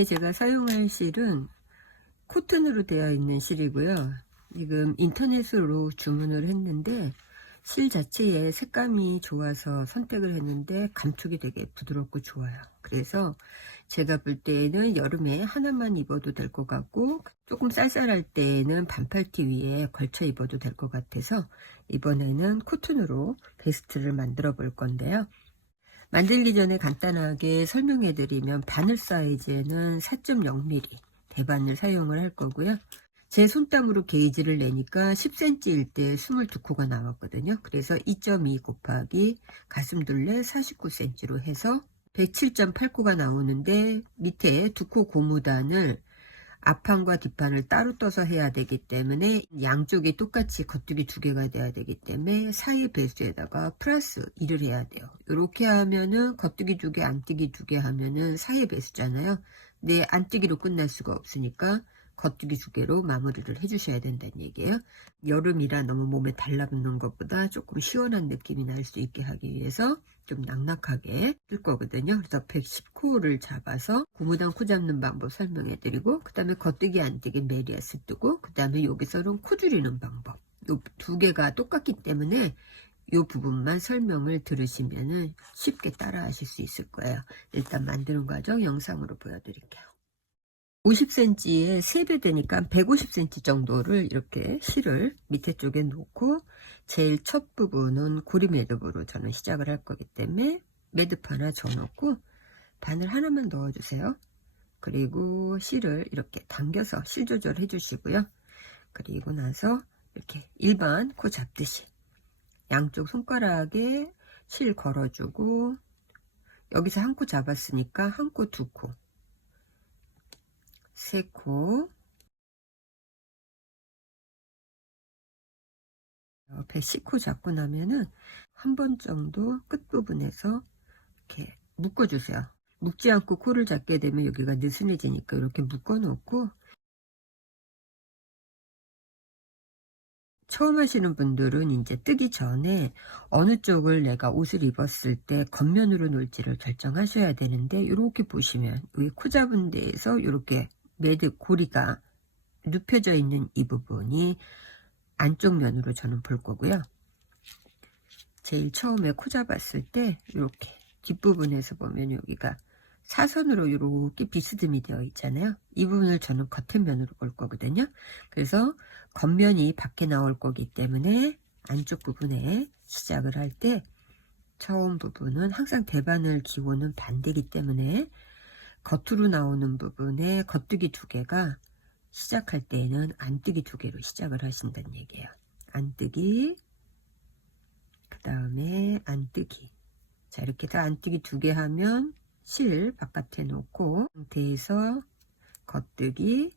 이번에 제가 사용할 실은 코튼으로 되어 있는 실이고요. 지금 인터넷으로 주문을 했는데 실 자체에 색감이 좋아서 선택을 했는데 감촉이 되게 부드럽고 좋아요. 그래서 제가 볼 때에는 여름에 하나만 입어도 될 것 같고 조금 쌀쌀할 때에는 반팔티 위에 걸쳐 입어도 될 것 같아서 이번에는 코튼으로 베스트를 만들어 볼 건데요. 만들기 전에 간단하게 설명해 드리면 바늘 사이즈에는 4.0mm 대바늘 사용을 할 거고요. 제 손땀으로 게이지를 내니까 10cm일 때 22코가 나왔거든요. 그래서 2.2 곱하기 가슴둘레 49cm로 해서 107.8코가 나오는데 밑에 2코 고무단을 앞판과 뒷판을 따로 떠서 해야 되기 때문에 양쪽이 똑같이 겉뚜기 2개가 돼야 되기 때문에 사이 배수에다가 플러스 1을 해야 돼요. 이렇게 하면은 겉뚜기 2개 안뜨기 2개 하면은 사이 배수잖아요. 근데 안뜨기로 끝날 수가 없으니까 겉뚜기 2개로 마무리를 해주셔야 된다는 얘기예요. 여름이라 너무 몸에 달라붙는 것보다 조금 시원한 느낌이 날 수 있게 하기 위해서 좀 낭낙하게 뜰 거거든요. 그래서 110코를 잡아서 고무단 코 잡는 방법 설명해 드리고, 그 다음에 겉뜨기 안뜨기 메리아스 뜨고, 그 다음에 여기서는 코 줄이는 방법, 요 2개가 똑같기 때문에 이 부분만 설명을 들으시면은 쉽게 따라 하실 수 있을 거예요. 일단 만드는 과정 영상으로 보여드릴게요. 50cm에 3배 되니까 150cm 정도를 이렇게 실을 밑에 쪽에 놓고, 제일 첫 부분은 고리 매듭으로 저는 시작을 할 거기 때문에 매듭 하나 져놓고 바늘 하나만 넣어주세요. 그리고 실을 이렇게 당겨서 실 조절해 주시고요. 그리고 나서 이렇게 일반 코 잡듯이 양쪽 손가락에 실 걸어주고, 여기서 한 코 잡았으니까 한 코, 2코, 3코, 110코 잡고 나면은 한 번 정도 끝부분에서 이렇게 묶어주세요. 묶지 않고 코를 잡게 되면 여기가 느슨해지니까 이렇게 묶어 놓고, 처음 하시는 분들은 이제 뜨기 전에 어느 쪽을 내가 옷을 입었을 때 겉면으로 놓을지를 결정하셔야 되는데, 이렇게 보시면 여기 코 잡은 데에서 이렇게 매듭 고리가 눕혀져 있는 이 부분이 안쪽 면으로 저는 볼 거고요. 제일 처음에 코 잡았을 때 이렇게 뒷부분에서 보면 여기가 사선으로 이렇게 비스듬히 되어 있잖아요. 이 부분을 저는 겉면으로 볼 거거든요. 그래서 겉면이 밖에 나올 거기 때문에 안쪽 부분에 시작을 할 때 처음 부분은 항상 대바늘 기호는 반대이기 때문에 겉으로 나오는 부분에 겉뜨기 2개가 시작할 때에는 안뜨기 2개로 시작을 하신다는 얘기예요. 안뜨기, 그 다음에 안뜨기. 자, 이렇게 해서 안뜨기 2개 하면 실 바깥에 놓고 상태에서 겉뜨기,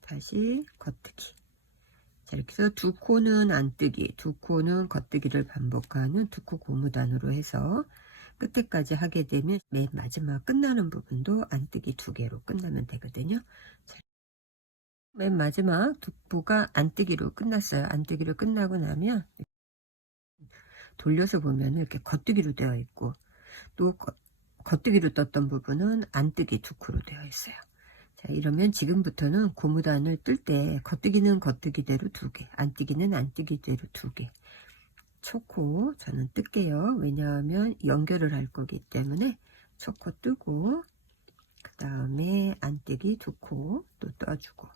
다시 겉뜨기. 자, 이렇게 해서 2코는 안뜨기, 2코는 겉뜨기를 반복하는 2코 고무단으로 해서 끝에까지 하게 되면 맨 마지막 끝나는 부분도 안뜨기 2개로 끝나면 되거든요. 자, 맨 마지막 뒷부가 안뜨기로 끝났어요. 안뜨기로 끝나고 나면 돌려서 보면 이렇게 겉뜨기로 되어 있고, 또 겉뜨기로 떴던 부분은 안뜨기 2코로 되어 있어요. 자, 이러면 지금부터는 고무단을 뜰 때 겉뜨기는 겉뜨기대로 2개, 안뜨기는 안뜨기대로 2개. 초코 저는 뜰게요. 왜냐하면 연결을 할 거기 때문에 초코 뜨고, 그 다음에 안뜨기 2코 또 떠주고,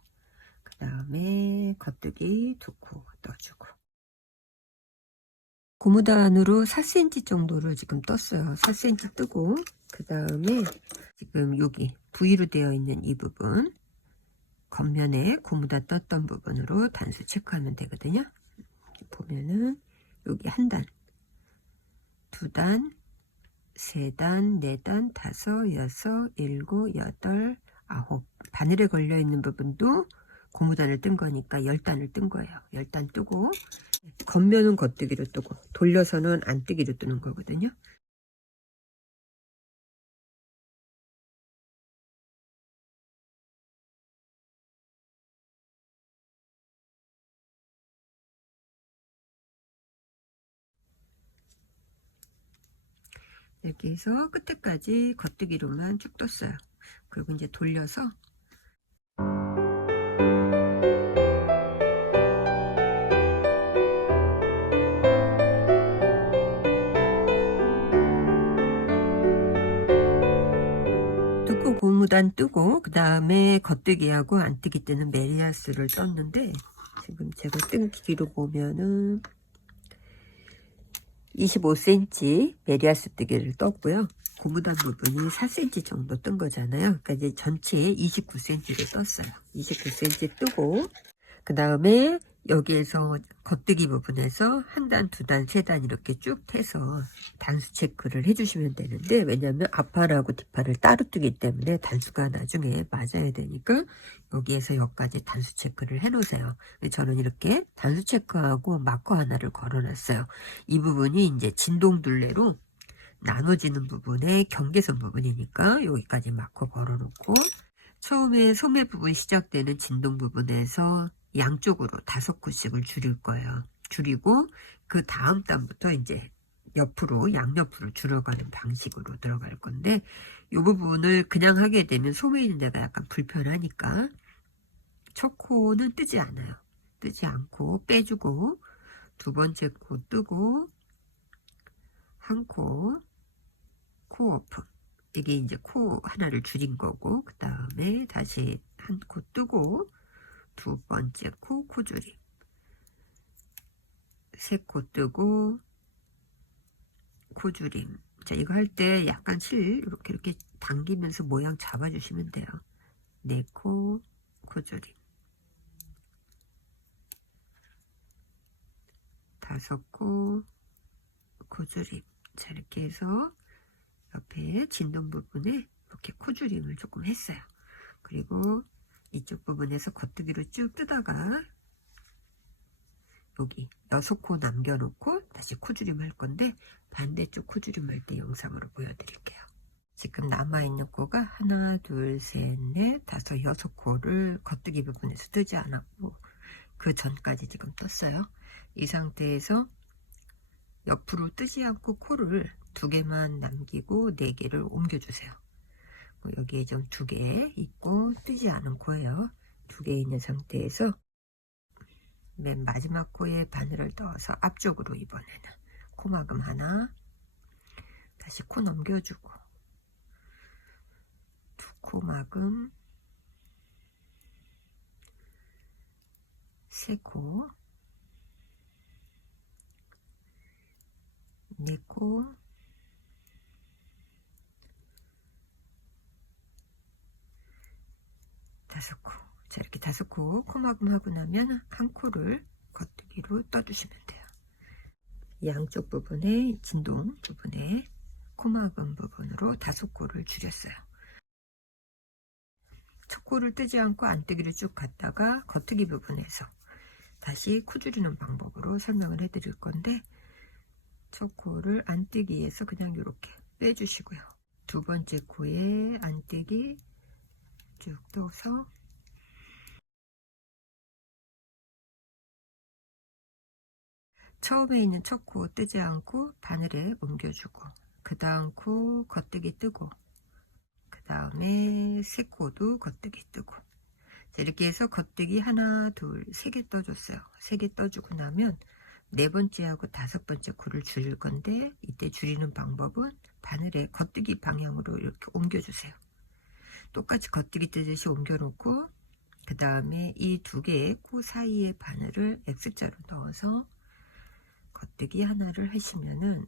그 다음에 겉뜨기 2코 떠주고. 고무단으로 4cm 정도를 지금 떴어요. 4cm 뜨고, 그 다음에 지금 여기 V로 되어 있는 이 부분, 겉면에 고무단 떴던 부분으로 단수 체크하면 되거든요. 보면은 여기 한 단, 2단, 3단, 4단, 5, 6, 7, 8, 9. 바늘에 걸려 있는 부분도 고무단을 뜬 거니까 10단을 뜬 거예요. 10단 뜨고, 겉면은 겉뜨기로 뜨고, 돌려서는 안뜨기로 뜨는 거거든요. 이렇게 해서 끝에까지 겉뜨기로만 쭉 떴어요. 그리고 이제 돌려서 뜨고 고무단 뜨고 그 다음에 겉뜨기하고 안뜨기 때는 메리아스를 떴는데 지금 제가 뜬 길이로 보면은 25cm 메리아스 뜨기를 떴고요. 고무단 부분이 4cm 정도 뜬 거잖아요. 그러니까 이제 전체에 29cm를 떴어요. 29cm 뜨고 그 다음에 여기에서 겉뜨기 부분에서 한 단, 두 단, 세 단 이렇게 쭉 해서 단수 체크를 해주시면 되는데, 왜냐하면 앞판하고 뒷판을 따로 뜨기 때문에 단수가 나중에 맞아야 되니까 여기에서 여기까지 단수 체크를 해 놓으세요. 저는 이렇게 단수 체크하고 마커 하나를 걸어 놨어요. 이 부분이 이제 진동둘레로 나눠지는 부분의 경계선 부분이니까 여기까지 마커 걸어 놓고, 처음에 소매 부분 시작되는 진동 부분에서 양쪽으로 5코씩을 줄일 거예요. 줄이고 그 다음 단부터 이제 옆으로 양옆으로 줄여가는 방식으로 들어갈 건데, 이 부분을 그냥 하게 되면 소매 있는 데가 약간 불편하니까 첫 코는 뜨지 않아요. 뜨지 않고 빼주고 두 번째 코 뜨고 한 코, 코 오픈. 이게 이제 코 하나를 줄인 거고, 그 다음에 다시 한 코 뜨고 두 번째 코 코줄임, 세 코 뜨고 코줄임. 자, 이거 할 때 약간 실 이렇게 당기면서 모양 잡아주시면 돼요. 네 코 코줄임, 다섯 코 코줄임. 자, 이렇게 해서 옆에 진동 부분에 이렇게 코줄임을 조금 했어요. 그리고 이쪽 부분에서 겉뜨기로 쭉 뜨다가 여기 6코 남겨놓고 다시 코줄임 할 건데, 반대쪽 코줄임 할 때 영상으로 보여드릴게요. 지금 남아있는 코가 하나, 둘, 셋, 넷, 다섯, 6코를 겉뜨기 부분에서 뜨지 않았고 그 전까지 지금 떴어요. 이 상태에서 옆으로 뜨지 않고 코를 2개만 남기고 4개를 옮겨주세요. 여기에 좀 2개 있고 뜨지 않은 코예요. 2개 있는 상태에서 맨 마지막 코에 바늘을 넣어서 앞쪽으로, 이번에는 코막음 하나, 다시 코 넘겨주고 두 코막음, 세 코, 네 코, 다섯 코. 자, 이렇게 5코 코막음 하고 나면 한 코를 겉뜨기로 떠주시면 돼요. 양쪽 부분에 진동 부분에 코막음 부분으로 5코를 줄였어요. 첫 코를 뜨지 않고 안뜨기를 쭉 갔다가 겉뜨기 부분에서 다시 코 줄이는 방법으로 설명을 해 드릴 건데, 첫 코를 안뜨기에서 그냥 이렇게 빼주시고요. 두 번째 코에 안뜨기 쭉 떠서 처음에 있는 첫 코 뜨지 않고 바늘에 옮겨주고, 그 다음 코 겉뜨기 뜨고, 그 다음에 세 코도 겉뜨기 뜨고. 자, 이렇게 해서 겉뜨기 하나, 둘, 3개 떠줬어요. 3개 떠주고 나면 네 번째하고 5번째 코를 줄일 건데, 이때 줄이는 방법은 바늘에 겉뜨기 방향으로 이렇게 옮겨주세요. 똑같이 겉뜨기 뜨듯이 옮겨놓고, 그 다음에 이 2개의 코 사이에 바늘을 X자로 넣어서 겉뜨기 하나를 하시면은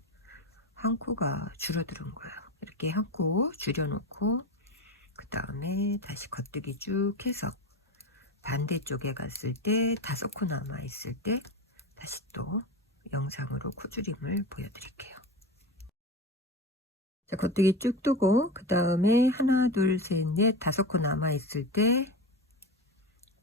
한 코가 줄어드는 거예요. 이렇게 한 코 줄여놓고 그 다음에 다시 겉뜨기 쭉 해서 반대쪽에 갔을 때 5코 남아 있을 때 다시 또 영상으로 코줄임을 보여드릴게요. 자, 겉뜨기 쭉 뜨고 그 다음에 하나, 둘, 셋, 넷, 5코 남아 있을 때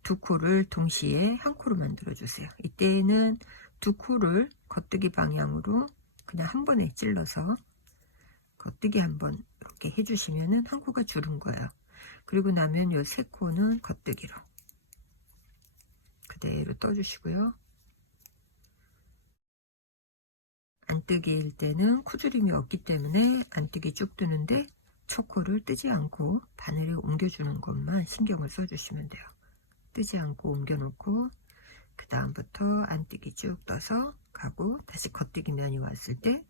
2코를 동시에 한 코로 만들어 주세요. 이때는 2코를 겉뜨기 방향으로 그냥 한 번에 찔러서 겉뜨기 한번 이렇게 해주시면은 한 코가 줄은 거예요. 그리고 나면 요 3코는 겉뜨기로 그대로 떠주시고요. 안뜨기일 때는 코줄임이 없기 때문에 안뜨기 쭉 뜨는데 초코를 뜨지 않고 바늘에 옮겨주는 것만 신경을 써주시면 돼요. 뜨지 않고 옮겨놓고 그 다음부터 안뜨기 쭉 떠서 가고 다시 겉뜨기 면이 왔을 때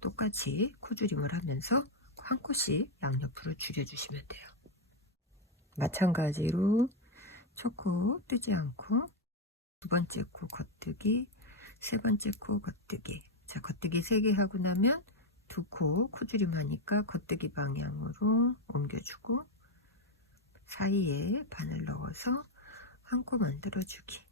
똑같이 코줄임을 하면서 한 코씩 양옆으로 줄여주시면 돼요. 마찬가지로 초코 뜨지 않고 두 번째 코 겉뜨기, 세 번째 코 겉뜨기. 자, 겉뜨기 3개 하고 나면 두 코 코줄임 하니까 겉뜨기 방향으로 옮겨주고 사이에 바늘 넣어서 한 코 만들어주기.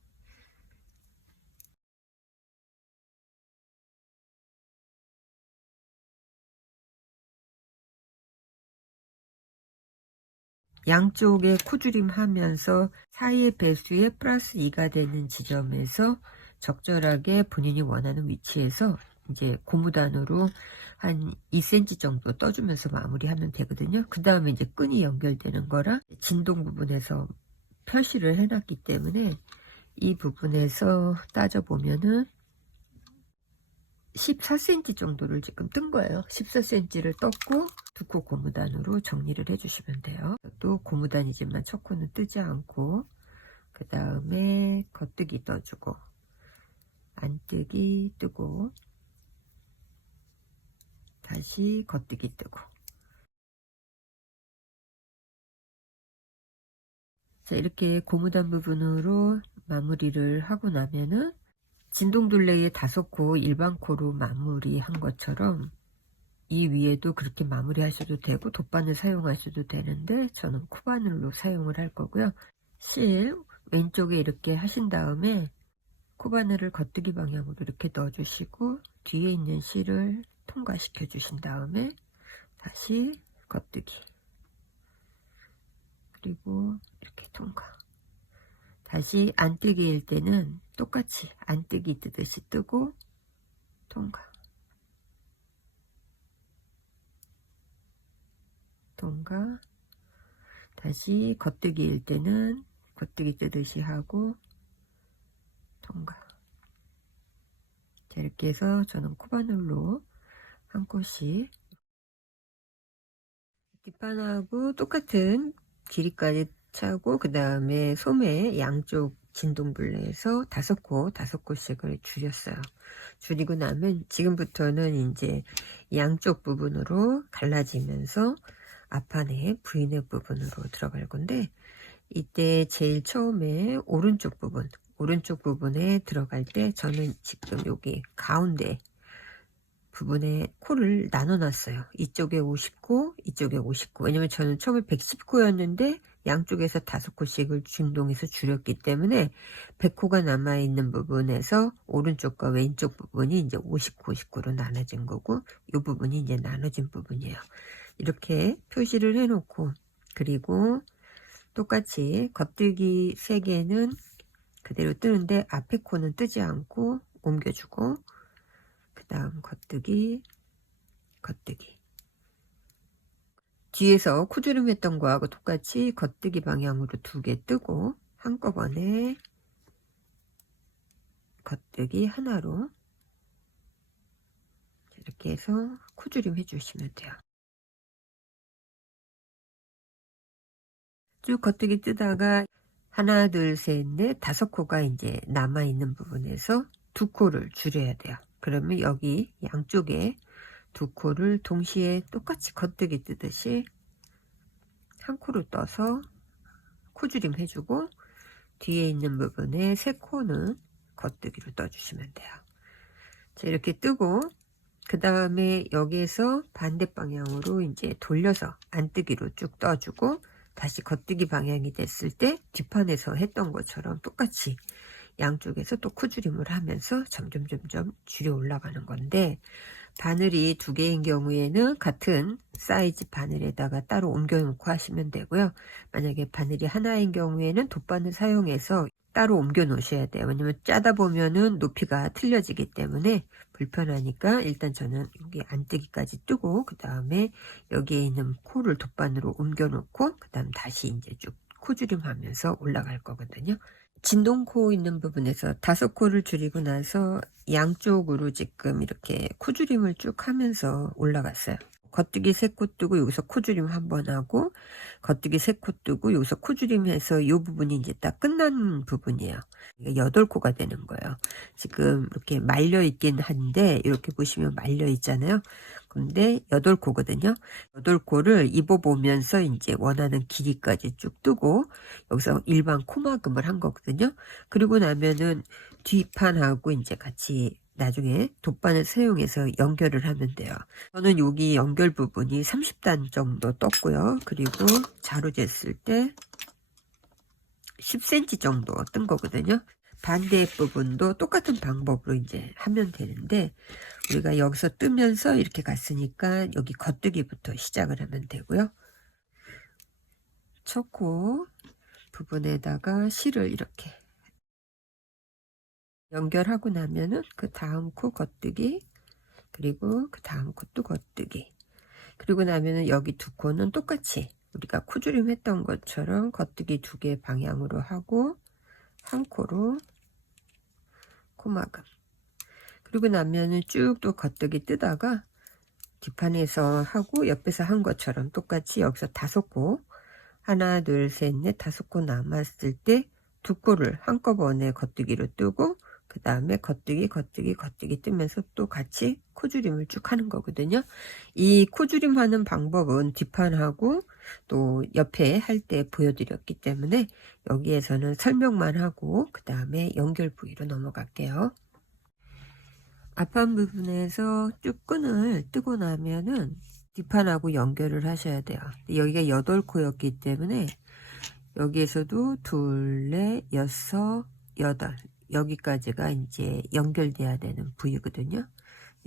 양쪽에 코줄임 하면서 사이의 배수에 플러스 2가 되는 지점에서 적절하게 본인이 원하는 위치에서 이제 고무단으로 한 2cm 정도 떠주면서 마무리하면 되거든요. 그 다음에 이제 끈이 연결되는 거라 진동 부분에서 표시를 해놨기 때문에 이 부분에서 따져보면은 14cm 정도를 지금 뜬 거예요. 14cm를 떴고 두 코 고무단으로 정리를 해주시면 돼요. 또 고무단이지만 첫 코는 뜨지 않고 그 다음에 겉뜨기 떠주고 안뜨기 뜨고 다시 겉뜨기 뜨고. 자, 이렇게 고무단 부분으로 마무리를 하고 나면은 진동둘레의 5코 일반 코로 마무리한 것처럼 이 위에도 그렇게 마무리 하셔도 되고 돗바늘 사용하셔도 되는데 저는 코바늘로 사용을 할 거고요. 실 왼쪽에 이렇게 하신 다음에 코바늘을 겉뜨기 방향으로 이렇게 넣어주시고 뒤에 있는 실을 통과시켜 주신 다음에 다시 겉뜨기 그리고 이렇게 통과. 다시 안뜨기일 때는 똑같이 안뜨기 뜨듯이 뜨고 통과 통과. 다시 겉뜨기일 때는 겉뜨기 뜨듯이 하고 통과. 자, 이렇게 해서 저는 코바늘로 한 코씩 뒷판하고 똑같은 길이까지 차고 그 다음에 소매 양쪽 진동블레에서 5코씩을 줄였어요. 줄이고 나면 지금부터는 이제 양쪽 부분으로 갈라지면서 앞판에 V넥 부분으로 들어갈 건데 이때 제일 처음에 오른쪽 부분에 들어갈 때 저는 지금 여기 가운데 부분에 코를 나눠 놨어요. 이쪽에 50코 이쪽에 50코. 왜냐면 저는 처음에 110코였는데 양쪽에서 5코씩을 진동해서 줄였기 때문에 100코가 남아있는 부분에서 오른쪽과 왼쪽 부분이 이제 50코 50코로 나눠진 거고 이 부분이 이제 나눠진 부분이에요. 이렇게 표시를 해 놓고 그리고 똑같이 겉뜨기 3개는 그대로 뜨는데 앞에 코는 뜨지 않고 옮겨주고 그 다음 겉뜨기 뒤에서 코주름 했던 거하고 똑같이 겉뜨기 방향으로 2개 뜨고 한꺼번에 겉뜨기 하나로 이렇게 해서 코주름 해주시면 돼요. 쭉 겉뜨기 뜨다가 하나 둘 셋 넷 5코가 이제 남아있는 부분에서 2코를 줄여야 돼요. 그러면 여기 양쪽에 2코를 동시에 똑같이 겉뜨기 뜨듯이 한 코를 떠서 코줄임 해주고 뒤에 있는 부분에 3코는 겉뜨기로 떠주시면 돼요. 자, 이렇게 뜨고 그 다음에 여기에서 반대 방향으로 이제 돌려서 안뜨기로 쭉 떠주고 다시 겉뜨기 방향이 됐을 때 뒷판에서 했던 것처럼 똑같이 양쪽에서 또 코줄임을 하면서 점점 줄여 올라가는 건데 바늘이 2개인 경우에는 같은 사이즈 바늘에다가 따로 옮겨 놓고 하시면 되고요. 만약에 바늘이 하나인 경우에는 돗바늘 사용해서 따로 옮겨 놓으셔야 돼요. 왜냐면 짜다 보면은 높이가 틀려지기 때문에 불편하니까 일단 저는 여기 안뜨기까지 뜨고 그 다음에 여기에 있는 코를 돗바늘로 옮겨 놓고 그 다음 다시 이제 쭉 코줄임 하면서 올라갈 거거든요. 진동코 있는 부분에서 5코를 줄이고 나서 양쪽으로 지금 이렇게 코줄임을 쭉 하면서 올라갔어요. 겉뜨기 3코 뜨고 여기서 코줄임 한 번 하고 겉뜨기 3코 뜨고 여기서 코줄임 해서 이 부분이 이제 딱 끝난 부분이에요. 8코가 되는 거예요. 지금 이렇게 말려 있긴 한데 이렇게 보시면 말려 있잖아요. 근데 8코거든요. 8코를 입어보면서 이제 원하는 길이까지 쭉 뜨고 여기서 일반 코막음을 한 거거든요. 그리고 나면은 뒷판하고 이제 같이 나중에 돗바늘 사용해서 연결을 하면 돼요. 저는 여기 연결 부분이 30단 정도 떴고요. 그리고 자로 쟀을 때 10cm 정도 뜬 거거든요. 반대 부분도 똑같은 방법으로 이제 하면 되는데 우리가 여기서 뜨면서 이렇게 갔으니까 여기 겉뜨기부터 시작을 하면 되고요. 첫 코 부분에다가 실을 이렇게 연결하고 나면은 그 다음 코 겉뜨기, 그리고 그 다음 코도 겉뜨기, 그리고 나면은 여기 두 코는 똑같이 우리가 코줄임 했던 것처럼 겉뜨기 2개 방향으로 하고 한 코로 코막음, 그리고 나면은 쭉 또 겉뜨기 뜨다가 뒷판에서 하고 옆에서 한 것처럼 똑같이 여기서 5코, 하나 둘 셋 넷 5코 남았을 때 2코를 한꺼번에 겉뜨기로 뜨고 그 다음에 겉뜨기 겉뜨기 겉뜨기 뜨면서 또 같이 코줄임을 쭉 하는 거거든요. 이 코줄임 하는 방법은 뒷판하고 또 옆에 할 때 보여드렸기 때문에 여기에서는 설명만 하고 그 다음에 연결 부위로 넘어갈게요. 앞판 부분에서 쭉 끈을 뜨고 나면은 뒷판하고 연결을 하셔야 돼요. 여기가 8코였기 때문에 여기에서도 2, 4, 6, 8 여기까지가 이제 연결돼야 되는 부위거든요.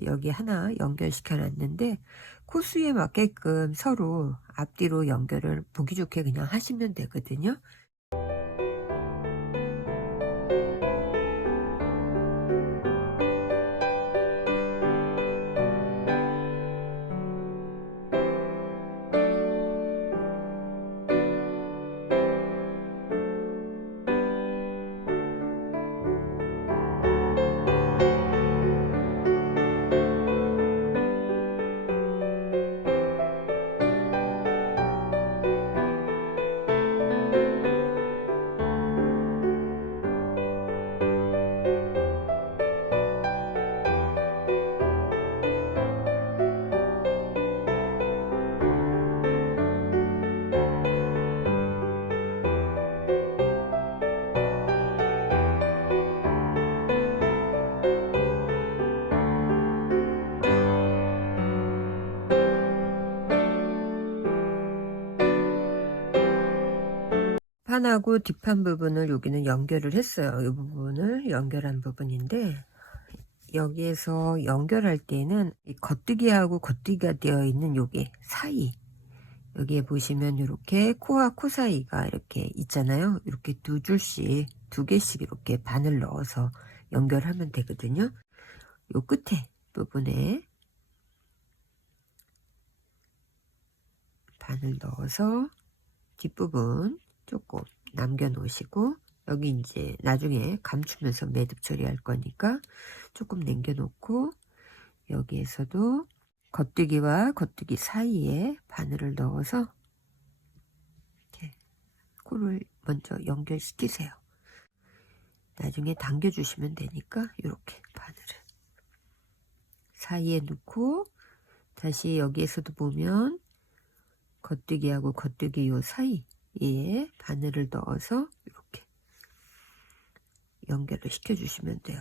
여기 하나 연결시켜 놨는데 코수에 맞게끔 서로 앞뒤로 연결을 보기 좋게 그냥 하시면 되거든요. 판하고 뒷판 부분을 여기는 연결을 했어요. 이 부분을 연결한 부분인데 여기에서 연결할 때는 이 겉뜨기하고 겉뜨기가 되어 있는 여기 사이, 여기에 보시면 이렇게 코와 코 사이가 이렇게 있잖아요. 이렇게 2줄씩 2개씩 이렇게 바늘 넣어서 연결하면 되거든요. 요 끝에 부분에 바늘 넣어서 뒷부분 조금 남겨 놓으시고 여기 이제 나중에 감추면서 매듭 처리할 거니까 조금 남겨 놓고 여기에서도 겉뜨기와 겉뜨기 사이에 바늘을 넣어서 이렇게 코를 먼저 연결시키세요. 나중에 당겨 주시면 되니까 이렇게 바늘을 사이에 넣고 다시 여기에서도 보면 겉뜨기하고 겉뜨기 요 사이에 바늘을 넣어서 이렇게 연결을 시켜 주시면 돼요.